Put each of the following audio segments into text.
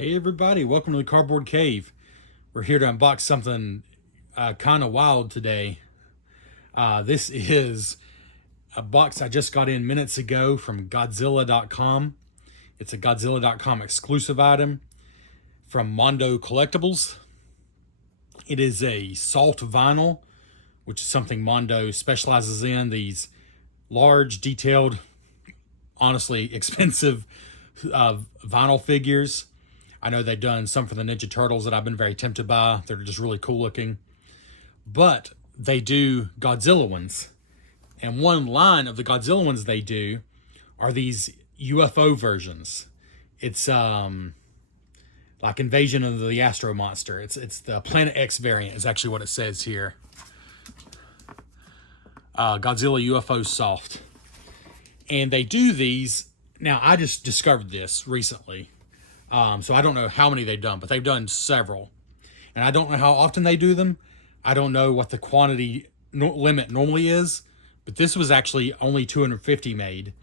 Hey everybody, welcome to the Cardboard Cave. We're here to unbox something kind of wild today. This is a box I just got in minutes ago from Godzilla.com. It's a Godzilla.com exclusive item from Mondo Collectibles. It is a salt vinyl, which is something Mondo specializes in. These large, detailed, honestly expensive vinyl figures. I know they've done some for the Ninja Turtles that I've been very tempted by. They're just really cool looking. But they do Godzilla ones. And one line of the Godzilla ones they do are these UFO versions. It's like Invasion of the Astro Monster. It's the Planet X variant is actually what it says here. Godzilla UFO Soft. And they do these. Now, I just discovered this recently. So I don't know how many they've done, but they've done several. And I don't know how often they do them. I don't know what the quantity limit normally is, but this was actually only 250 made.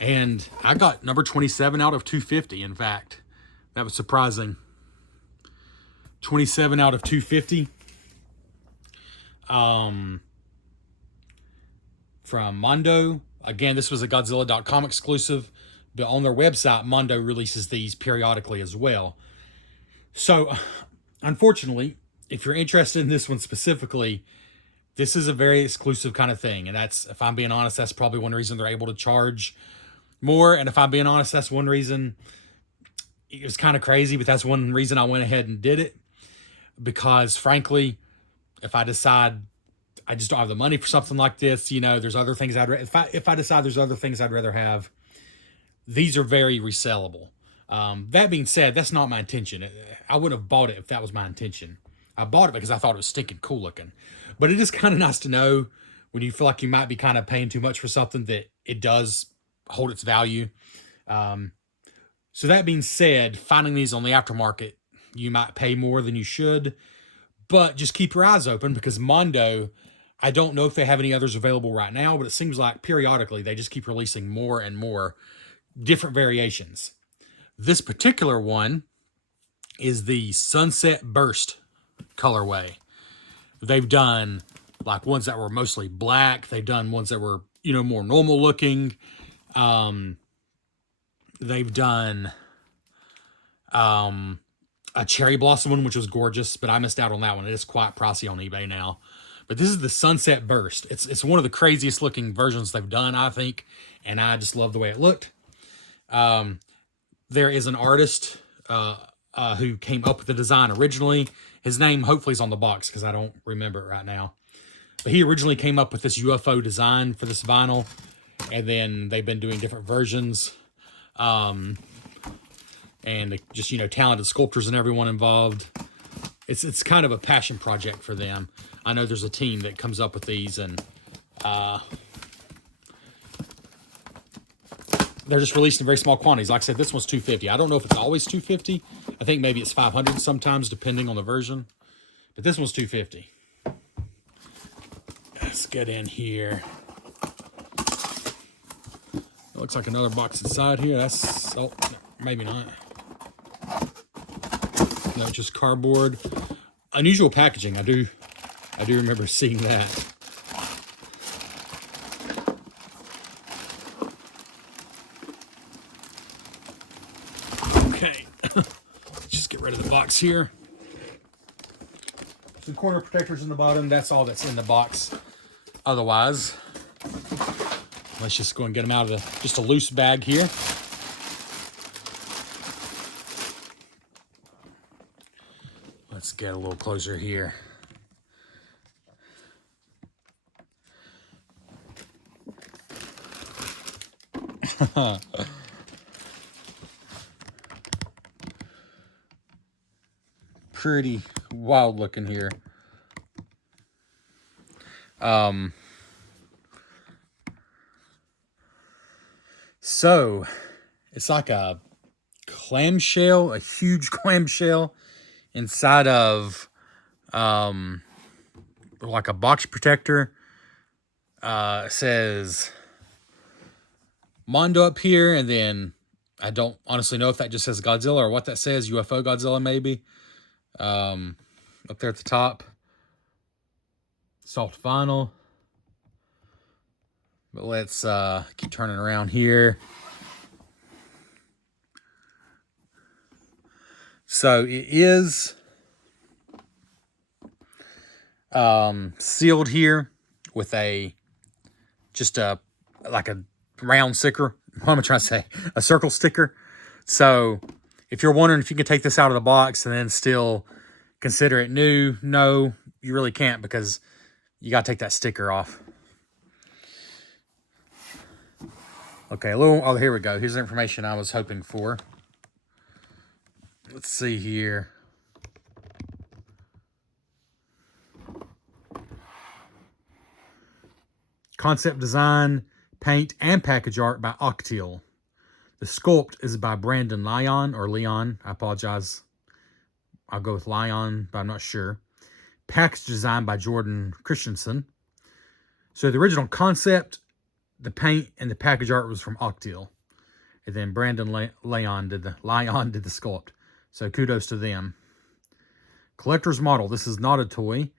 And I got number 27 out of 250, in fact. That was surprising. 27 out of 250. From Mondo. Again, this was a Godzilla.com exclusive. But on their website, Mondo releases these periodically as well. So, unfortunately, if you're interested in this one specifically, this is a very exclusive kind of thing. And that's, if I'm being honest, that's probably one reason they're able to charge more. And if I'm being honest, that's one reason it was kind of crazy, but that's one reason I went ahead and did it. Because, frankly, if I decide I just don't have the money for something like this, you know, there's other things if I decide there's other things I'd rather have, these are very resellable. That being said, that's not my intention. I would have bought it if that was my intention. I bought it because I thought it was stinking cool looking. But it is kind of nice to know when you feel like you might be kind of paying too much for something that it does hold its value. So that being said, finding these on the aftermarket, you might pay more than you should. But just keep your eyes open because Mondo, I don't know if they have any others available right now, but it seems like periodically they just keep releasing more and more different variations. This particular one is the Sunset Burst colorway. They've done like ones that were mostly black. They've done ones that were, you know, more normal looking. They've done a cherry blossom one, which was gorgeous, but I missed out on that one. It is quite pricey on eBay now. But this is the Sunset Burst. It's one of the craziest looking versions they've done, I think, and I just love the way it looked. There is an artist who came up with the design originally. His name hopefully is on the box because I don't remember it right now. But he originally came up with this UFO design for this vinyl, and then they've been doing different versions. And just, you know, talented sculptors and everyone involved. It's kind of a passion project for them. I know there's a team that comes up with these, and they're just released in very small quantities. Like I said, this one's 250. I don't know if it's always 250. I think maybe it's 500 sometimes, depending on the version. But this one's 250. Let's get in here. It looks like another box inside here. That's, oh, no, maybe not. No, just cardboard. Unusual packaging. I do remember seeing that. Okay, let's just get rid of the box here. Some corner protectors in the bottom. That's all that's in the box. Otherwise, let's just go and get them out of just a loose bag here. Let's get a little closer here. Pretty wild looking here. So it's like a clamshell, a huge clamshell inside of like a box protector. It says Mondo up here, and then I don't honestly know if that just says Godzilla or what that says. UFO Godzilla, maybe. Up there at the top. Soft vinyl. But let's keep turning around here. So it is sealed here with just like a round sticker. What am I trying to say? A circle sticker. So if you're wondering if you can take this out of the box and then still consider it new, no, you really can't, because you got to take that sticker off. Okay, oh, here we go. Here's the information I was hoping for. Let's see here. Concept design, paint, and package art by Octil. The sculpt is by Brandon Lyon, or Leon. I apologize. I'll go with Lyon, but I'm not sure. Package design by Jordan Christensen. So the original concept, the paint, and the package art was from Octil. And then Brandon Lyon did the sculpt. So kudos to them. Collector's model. This is not a toy.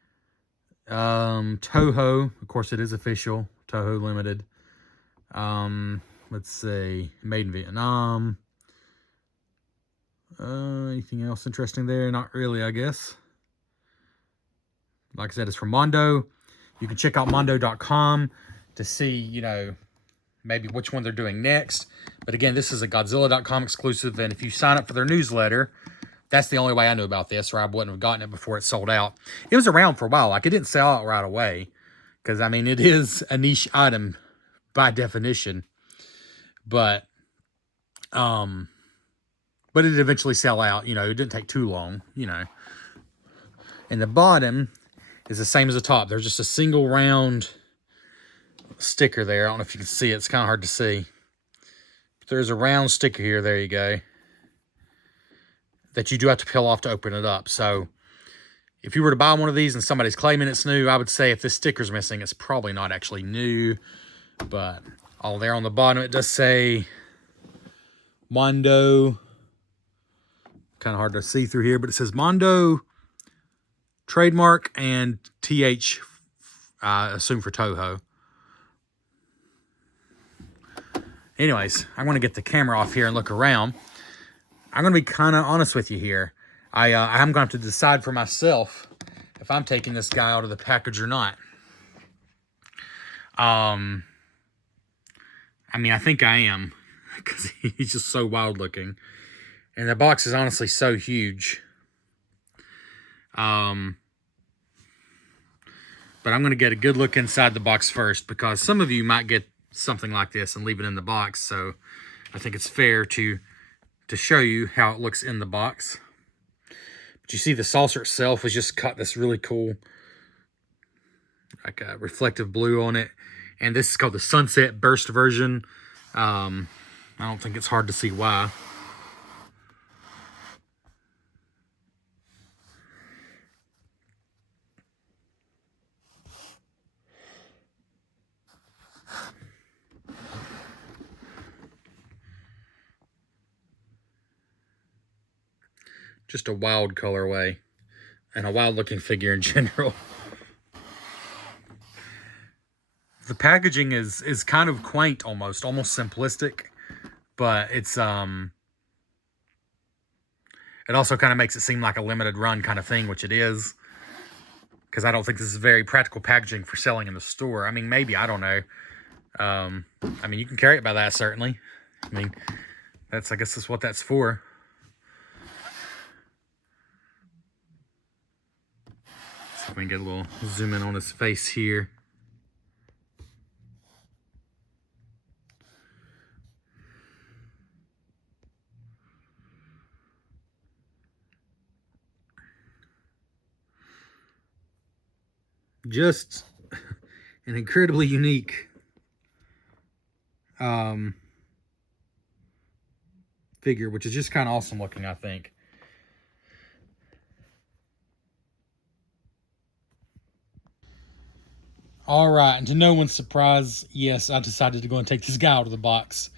Toho. Of course, it is official. Toho Limited. Let's see. Made in Vietnam. Anything else interesting there? Not really, I guess. Like I said, it's from Mondo. You can check out Mondo.com to see, you know, maybe which one they're doing next. But again, this is a Godzilla.com exclusive, and if you sign up for their newsletter, that's the only way I knew about this, or I wouldn't have gotten it before it sold out. It was around for a while. Like, it didn't sell out right away, because, I mean, it is a niche item by definition. But it did eventually sell out. You know, it didn't take too long, you know. And the bottom is the same as the top. There's just a single round sticker there. I don't know if you can see it. It's kind of hard to see. But there's a round sticker here. There you go. That you do have to peel off to open it up. So if you were to buy one of these and somebody's claiming it's new, I would say if this sticker's missing, it's probably not actually new. But all there on the bottom, it does say Mondo. Kind of hard to see through here, but it says Mondo trademark and TH, I assume for Toho. Anyways, I'm going to get the camera off here and look around. I'm going to be kind of honest with you here. I'm going to have to decide for myself if I'm taking this guy out of the package or not. I mean, I think I am, because he's just so wild looking. And the box is honestly so huge. But I'm going to get a good look inside the box first, because some of you might get something like this and leave it in the box. So I think it's fair to show you how it looks in the box. But you see the saucer itself was just cut this really cool, like a reflective blue on it. And this is called the Sunset Burst version. I don't think it's hard to see why. Just a wild colorway and a wild looking figure in general. The packaging is kind of quaint, almost simplistic, but it's it also kind of makes it seem like a limited run kind of thing, which it is, because I don't think this is very practical packaging for selling in the store. I mean, maybe, I don't know. I mean, you can carry it by that, certainly. I mean, I guess that's what that's for. So we can get a little zoom in on his face here. Just an incredibly unique figure, which is just kind of awesome looking, I think. All right, and to no one's surprise, yes, I decided to go and take this guy out of the box,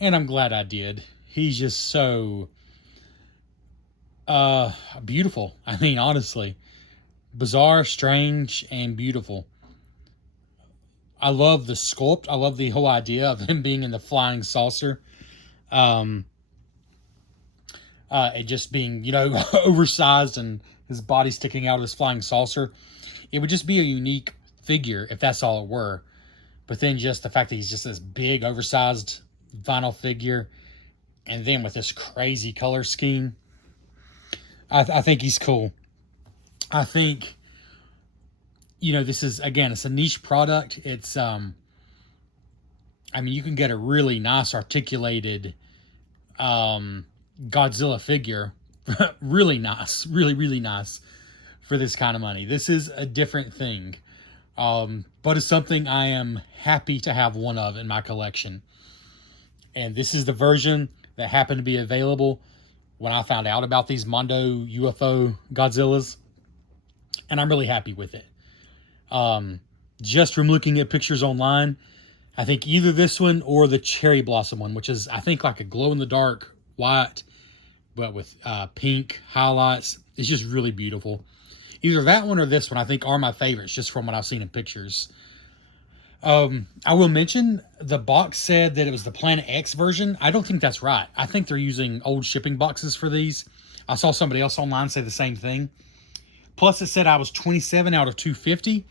and I'm glad I did. He's just so beautiful. I mean, honestly, bizarre, strange, and beautiful. I love the sculpt. I love the whole idea of him being in the flying saucer. It just being, you know, oversized and his body sticking out of his flying saucer. It would just be a unique figure if that's all it were. But then just the fact that he's just this big, oversized vinyl figure, and then with this crazy color scheme, I think he's cool. I think, you know, this is, again, it's a niche product. It's, I mean, you can get a really nice articulated Godzilla figure. Really nice. Really, really nice for this kind of money. This is a different thing. But it's something I am happy to have one of in my collection. And this is the version that happened to be available when I found out about these Mondo UFO Godzillas. And I'm really happy with it. Just from looking at pictures online, I think either this one or the cherry blossom one, which is, I think, like a glow-in-the-dark white, but with pink highlights. It's just really beautiful. Either that one or this one, I think, are my favorites, just from what I've seen in pictures. I will mention, the box said that it was the Planet X version. I don't think that's right. I think they're using old shipping boxes for these. I saw somebody else online say the same thing. Plus, it said I was 27 out of 250.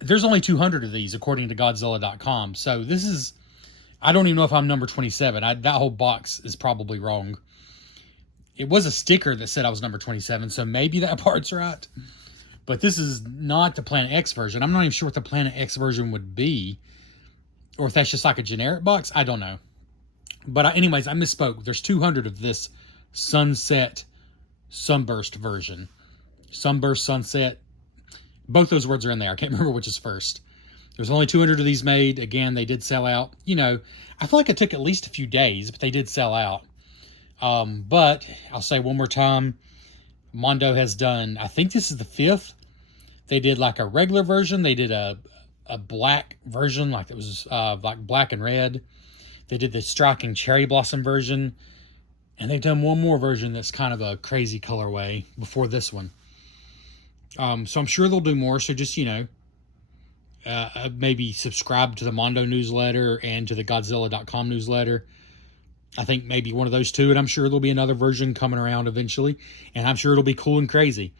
There's only 200 of these, according to Godzilla.com. So this is, I don't even know if I'm number 27. That whole box is probably wrong. It was a sticker that said I was number 27, so maybe that part's right. But this is not the Planet X version. I'm not even sure what the Planet X version would be. Or if that's just like a generic box. I don't know. But anyways, I misspoke. There's 200 of this Sunset Sunburst version. Sunburst, Sunset. Both those words are in there. I can't remember which is first. There's only 200 of these made. Again, they did sell out. You know, I feel like it took at least a few days, but they did sell out. But I'll say one more time, Mondo has done, I think this is the 5th. They did like a regular version. They did a black version, like it was like black and red. They did the striking cherry blossom version. And they've done one more version that's kind of a crazy colorway before this one. So I'm sure they'll do more. So just, you know, maybe subscribe to the Mondo newsletter and to the Godzilla.com newsletter. I think maybe one of those two, and I'm sure there'll be another version coming around eventually, and I'm sure it'll be cool and crazy.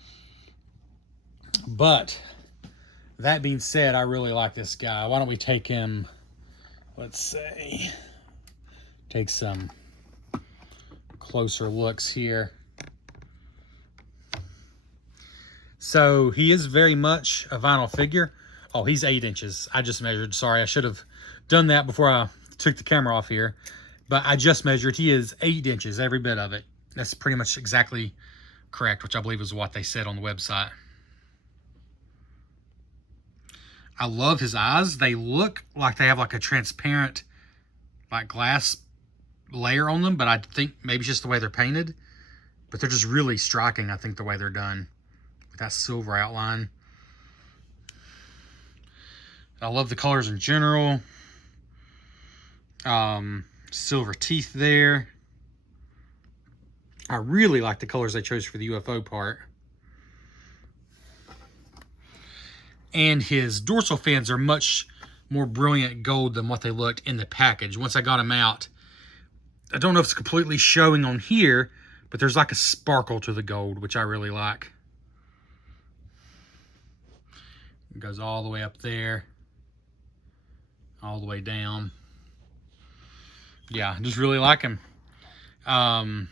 But that being said, I really like this guy. Why don't we take him, let's say, take some closer looks here. So he is very much a vinyl figure. Oh, he's 8 inches. I just measured. Sorry, I should have done that before I took the camera off here. But I just measured. He is 8 inches, every bit of it. That's pretty much exactly correct, which I believe is what they said on the website. I love his eyes. They look like they have like a transparent, like glass layer on them, but I think maybe it's just the way they're painted. But they're just really striking, I think, the way they're done. With that silver outline. I love the colors in general. Silver teeth there. I really like the colors they chose for the UFO part. And his dorsal fins are much more brilliant gold than what they looked in the package. Once I got them out, I don't know if it's completely showing on here, but there's like a sparkle to the gold, which I really like. It goes all the way up there, all the way down. Yeah, I just really like him. I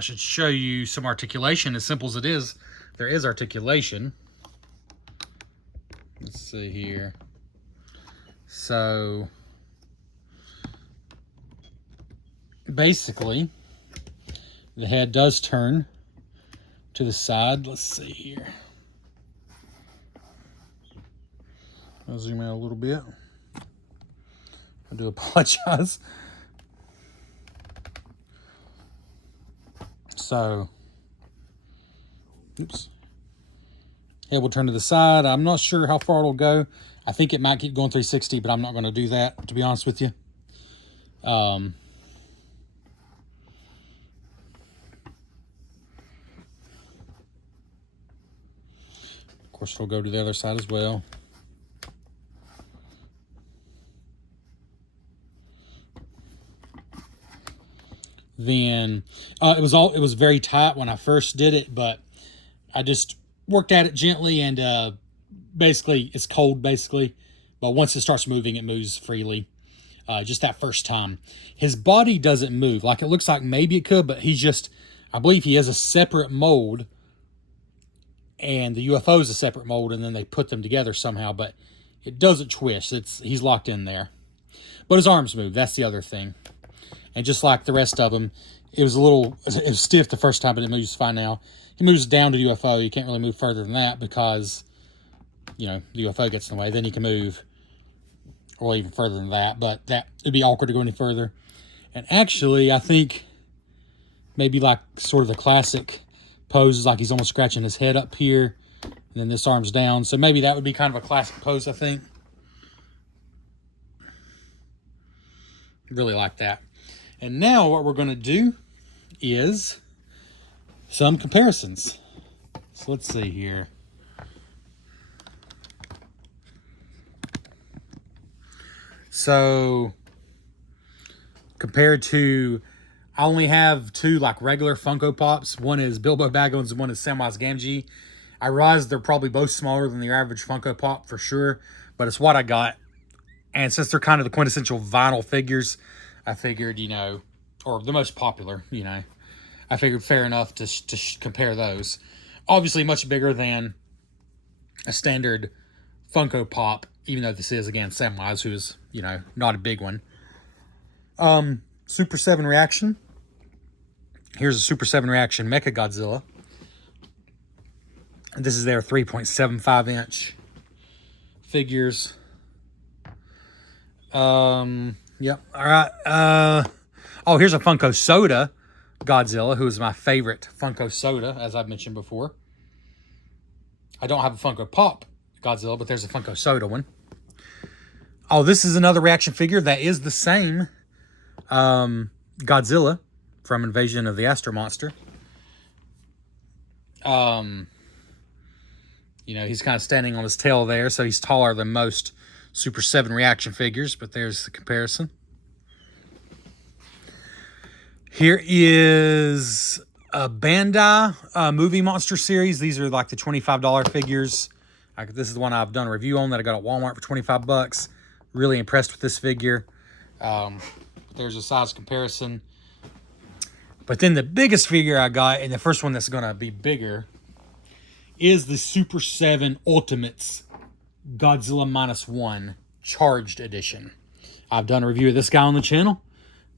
should show you some articulation. As simple as it is, there is articulation. Let's see here. So, basically, the head does turn to the side. Let's see here. I'll zoom in a little bit. I do apologize. So, oops. Head will turn to the side. I'm not sure how far it'll go. I think it might keep going 360, but I'm not going to do that, to be honest with you. Of course, it'll go to the other side as well. Then it was very tight when I first did it, but I just worked at it gently, and basically it's cold basically, but once it starts moving, it moves freely. Just that first time, his body doesn't move. Like, it looks like maybe it could, but I believe he has a separate mold, and the UFO is a separate mold, and then they put them together somehow, but it doesn't twist. He's locked in there, but his arms move. That's the other thing. And just like the rest of them, it was stiff the first time, but it moves fine now. He moves down to the UFO. You can't really move further than that because, the UFO gets in the way. Then he can move, or even further than that, but it'd be awkward to go any further. And actually, I think maybe like sort of the classic pose is like he's almost scratching his head up here, and then this arm's down. So maybe that would be kind of a classic pose, I think. Really like that. And now what we're going to do is some comparisons. So let's see here. So compared to, I only have two like regular Funko Pops. One is Bilbo Baggins and one is Samwise Gamgee. I realize they're probably both smaller than the average Funko Pop for sure, but it's what I got. And since they're kind of the quintessential vinyl figures, I figured, or the most popular, I figured fair enough to compare those. Obviously much bigger than a standard Funko Pop, even though this is, again, Samwise, who is, not a big one. Super 7 reaction. Here's a Super 7 reaction Mecha Godzilla. This is their 3.75 inch figures. Yep. All right. Oh, here's a Funko Soda Godzilla, who is my favorite Funko Soda, as I've mentioned before. I don't have a Funko Pop Godzilla, but there's a Funko Soda one. Oh, this is another reaction figure that is the same Godzilla from Invasion of the Astro Monster. He's kind of standing on his tail there, so he's taller than most Super 7 reaction figures, but there's the comparison. Here is a Bandai movie monster series. These are like the $25 figures. This is the one I've done a review on that I got at Walmart for 25 bucks. Really impressed with this figure. There's a size comparison. But then the biggest figure I got, and the first one that's going to be bigger, is the Super 7 Ultimates Godzilla -1 Charged Edition. I've done a review of this guy on the channel.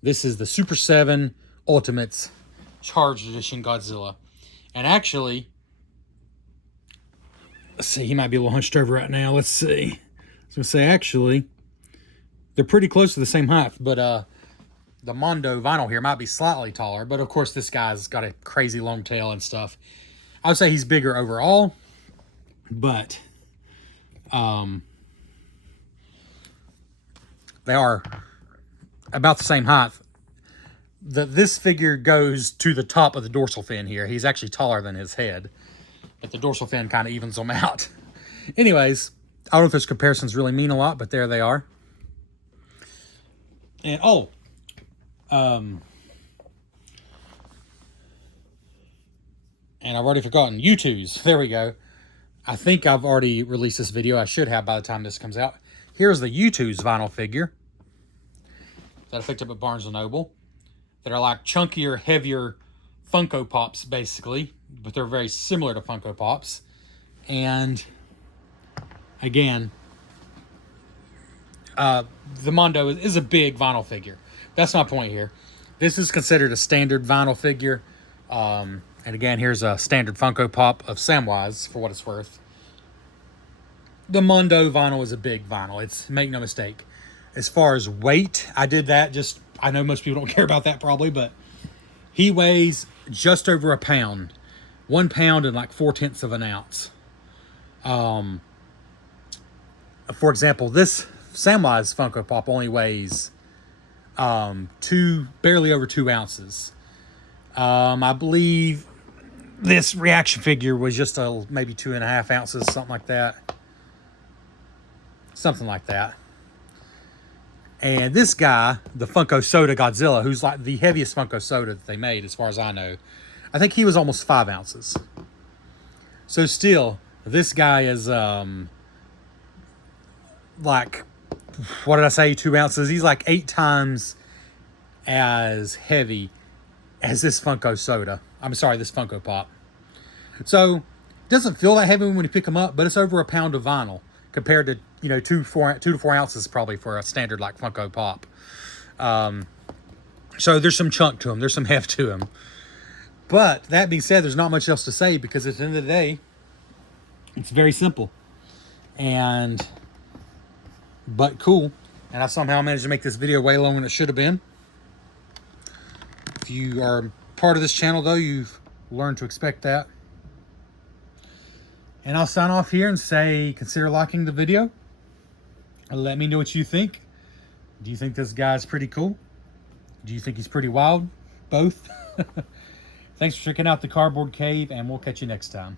This is the Super 7 Ultimates Charged Edition Godzilla. And actually, let's see, he might be a little hunched over right now. Let's see. I was going to say, actually, they're pretty close to the same height, but the Mondo vinyl here might be slightly taller. But of course, this guy's got a crazy long tail and stuff. I would say he's bigger overall, but they are about the same height. This figure goes to the top of the dorsal fin here. He's actually taller than his head, but the dorsal fin kind of evens them out. Anyways, I don't know if those comparisons really mean a lot, but there they are. And and I've already forgotten U2s. There we go. I think I've already released this video. I should have by the time this comes out. Here's the U2s vinyl figure that I picked up at Barnes & Noble. That are like chunkier, heavier Funko Pops, basically. But they're very similar to Funko Pops. And, again, the Mondo is a big vinyl figure. That's my point here. This is considered a standard vinyl figure. And again, here's a standard Funko Pop of Samwise, for what it's worth. The Mondo vinyl is a big vinyl. Make no mistake. As far as weight, I did that I know most people don't care about that probably, but he weighs just over a pound. 1 pound and like 4/10 of an ounce. For example, this Samwise Funko Pop only weighs barely over 2 ounces. I believe this reaction figure was just maybe 2.5 ounces, something like that. Something like that. And this guy, the Funko Soda Godzilla, who's like the heaviest Funko Soda that they made, as far as I know, I think he was almost 5 ounces. So still, this guy is like, what did I say, 2 ounces? He's like 8 times as heavy as this Funko Soda. I'm sorry, this Funko Pop. So, it doesn't feel that heavy when you pick them up, but it's over a pound of vinyl compared to, 2 to 4 ounces probably for a standard like Funko Pop. So there's some chunk to them. There's some heft to them. But that being said, there's not much else to say because at the end of the day, it's very simple. But cool. And I somehow managed to make this video way longer than it should have been. If you are part of this channel, though, you've learned to expect that. And I'll sign off here and say, consider liking the video. Let me know what you think. Do you think this guy's pretty cool? Do you think he's pretty wild? Both. Thanks for checking out the Cardboard Cave, and we'll catch you next time.